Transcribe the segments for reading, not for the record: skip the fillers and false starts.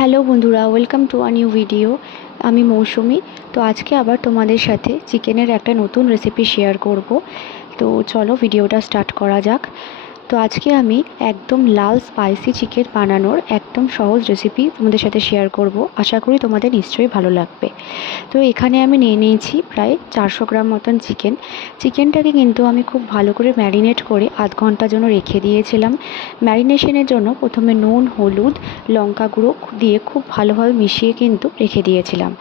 Hello বন্ধুরা, welcome to a new video. আমি মৌসুমি। তো আজকে আবার তোমাদের সাথে চিকেনের একটা নতুন রেসিপি শেয়ার করব। তো চলো ভিডিওটা স্টার্ট করা যাক। তো আজকে আমি একদম লাল স্পাইসি চিকেন বানানোর একদম সহজ রেসিপি তোমাদের সাথে শেয়ার করব। আশা করি তোমাদের নিশ্চয়ই ভালো লাগবে। তো এখানে আমি নিয়ে নিয়েছি প্রায় 400 গ্রাম মতন চিকেনটাকে কিন্তু আমি খুব ভালো করে ম্যারিনেট করে আধ ঘন্টার জন্য রেখে দিয়েছিলাম। ম্যারিনেশনের জন্য প্রথমে নুন, হলুদ, লঙ্কা গুঁড়ো দিয়ে খুব ভালোভাবে মিশিয়ে কিন্তু রেখে দিয়েছিলাম।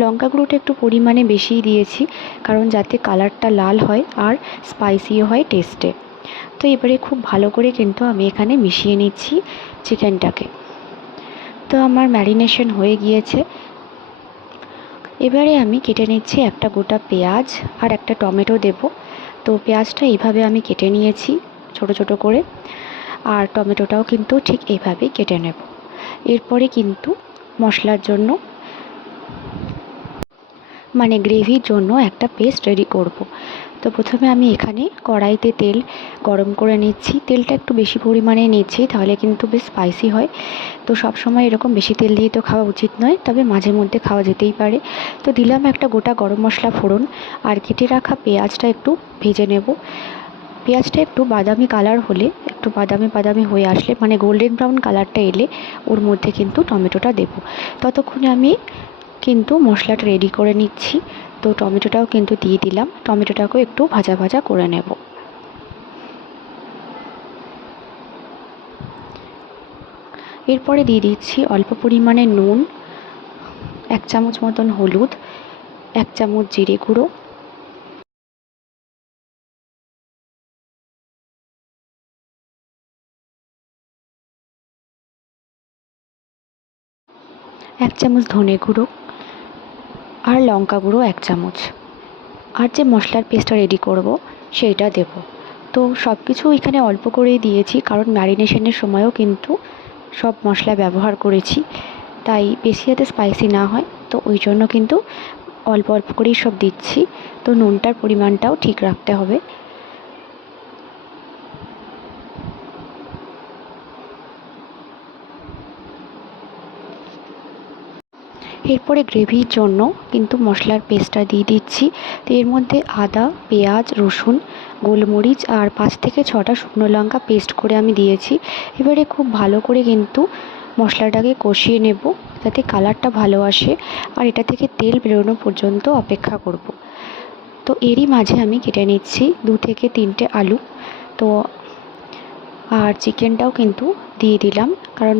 লঙ্কা গুঁড়োটা একটু পরিমাণে বেশিই দিয়েছি, কারণ যাতে কালারটা লাল হয় আর স্পাইসিও হয় টেস্টে। তো এবারে খুব ভালো করে কিন্তু আমি এখানে মিশিয়ে নিচ্ছি চিকেনটাকে। তো আমার ম্যারিনেশন হয়ে গিয়েছে। এবারে আমি কেটে নিচ্ছি একটা গোটা পেঁয়াজ আর একটা টমেটো দেব। তো পেঁয়াজটা এইভাবে আমি কেটে নিয়েছি ছোট ছোট করে, আর টমেটোটাও কিন্তু ঠিক এইভাবেই কেটে নেব। এরপরে কিন্তু মশলার জন্য গ্রেভির জন্য একটা পেস্ট রেডি করব। তো প্রথমে আমি এখানে কড়াইতে তেল গরম করে নিচ্ছি। তেলটা একটু বেশি পরিমাণে নিচ্ছি, তাহলে কিন্তু বেশ স্পাইসি হয়। তো সবসময় এরকম বেশি তেল দিয়ে তো খাওয়া উচিত নয়, তবে মাঝে মধ্যে খাওয়া যেতেই পারে। তো দিলাম একটা গোটা গরম মশলা ফোড়ন, আর কেটে রাখা পেঁয়াজটা একটু ভেজে নেব। পেঁয়াজটা একটু বাদামি কালার হলে, একটু বাদামি হয়ে আসলে, গোল্ডেন ব্রাউন কালারটা এলে ওর মধ্যে কিন্তু টমেটোটা দেব। ততক্ষণে আমি কিন্তু মশলাটা রেডি করে নিচ্ছি। তো টমেটোটাও কিন্তু দিয়ে দিলাম। টমেটোটাকেও একটু ভাজা ভাজা করে নেব। এরপরে দিয়ে দিচ্ছি অল্প পরিমাণে নুন, 1 চামচ মতন হলুদ, 1 চামচ জিরে গুঁড়ো, এক চামচ ধনে গুঁড়ো, আর লঙ্কা গুঁড়ো 1 চামচ। আর যে মশলার পেস্টটা রেডি করব সেইটা দেব। তো সব কিছু এখানে অল্প করেই দিয়েছি, কারণ ম্যারিনেশনের সময়ও কিন্তু সব মশলা ব্যবহার করেছি, তাই বেশি যাতে স্পাইসি না হয়, তো ওই জন্য কিন্তু অল্প অল্প করেই সব দিচ্ছি। তো নুনটার পরিমাণটাও ঠিক রাখতে হবে। এরপরে গ্রেভির জন্য কিন্তু মশলার পেস্টটা দিয়ে দিচ্ছি। তো এর মধ্যে আদা, পেঁয়াজ, রসুন, গোলমরিচ আর 5 থেকে 6টা শুকনো লঙ্কা পেস্ট করে আমি দিয়েছি। এবারে খুব ভালো করে কিন্তু মশলাটাকে কষিয়ে নেব, যাতে কালারটা ভালো আসে, আর এটা থেকে তেল বেরোনো পর্যন্ত অপেক্ষা করব। তো এরই মাঝে আমি কেটে নিচ্ছি 2 থেকে 3টে আলু। তো আর চিকেনটাও কিন্তু দিয়ে দিলাম, কারণ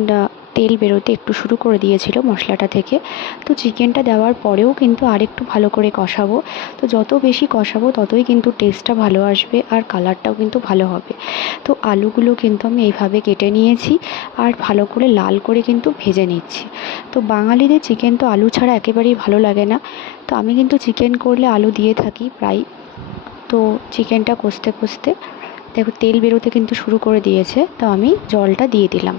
তেল বেরোতে একটু শুরু করে দিয়েছিল মশলাটা থেকে। তো চিকেনটা দেওয়ার পরেও কিন্তু আরেকটু ভালো করে কষাবো। তো যত বেশি কষাবো ততই কিন্তু টেস্টটা ভালো আসবে, আর কালারটাও কিন্তু ভালো হবে। তো আলুগুলো কিন্তু আমি এইভাবে কেটে নিয়েছি, আর ভালো করে লাল করে কিন্তু ভেজে নিচ্ছি। তো বাঙালিদের চিকেন তো আলু ছাড়া একেবারেই ভালো লাগে না। তো আমি কিন্তু চিকেন করলে আলু দিয়ে থাকি প্রায়। তো চিকেনটা কষতে কষতে দেখো তেল বেরোতে কিন্তু শুরু করে দিয়েছে। তো আমি জলটা দিয়ে দিলাম।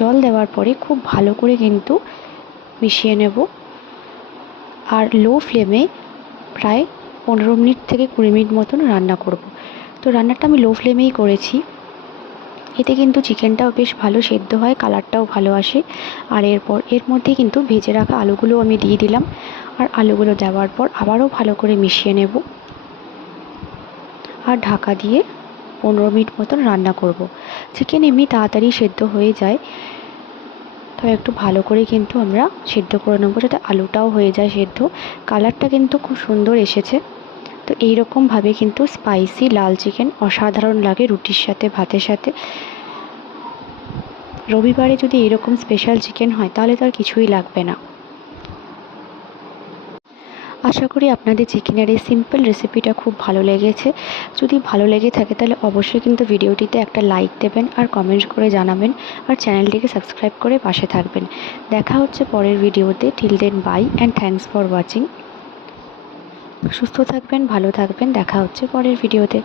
জল দেওয়ার পরে খুব ভালো করে কিন্তু মিশিয়ে নেব, আর লো ফ্লেমে প্রায় 15 মিনিট থেকে 20 মিনিট মতন রান্না করব। তো রান্নাটা আমি লো ফ্লেমেই করেছি। এতে কিন্তু চিকেনটাও বেশ ভালো সেদ্ধ হয়, কালারটাও ভালো আসে। আর এরপর এর মধ্যে কিন্তু ভেজে রাখা আলুগুলো আমি দিয়ে দিলাম, আর আলুগুলো দেওয়ার পর আবারও ভালো করে মিশিয়ে নেব, আর ঢাকা দিয়ে 15 মিনিট মতন রান্না করব। চিকেন এমনি তাড়াতাড়ি সেদ্ধ হয়ে যায়, তবে একটু ভালো করে কিন্তু আমরা সেদ্ধ করে নেবো, যাতে আলুটাও হয়ে যায় সেদ্ধ। কালারটা কিন্তু খুব সুন্দর এসেছে। তো এইরকমভাবে কিন্তু স্পাইসি লাল চিকেন অসাধারণ লাগে রুটির সাথে, ভাতের সাথে। রবিবারে যদি এরকম স্পেশাল চিকেন হয়, তাহলে তো আর কিছুই লাগবে না। আশা করি আপনাদের চিকেনের এই সিম্পল রেসিপিটা খুব ভালো লেগেছে। যদি ভালো লেগে থাকে তাহলে অবশ্যই কিন্তু ভিডিওটিতে একটা লাইক দেবেন, আর কমেন্ট করে জানাবেন, আর চ্যানেলটিকে সাবস্ক্রাইব করে পাশে থাকবেন। দেখা হচ্ছে পরের ভিডিওতে। Till then bye and thanks for watching. সুস্থ থাকবেন, ভালো থাকবেন। দেখা হচ্ছে পরের ভিডিওতে।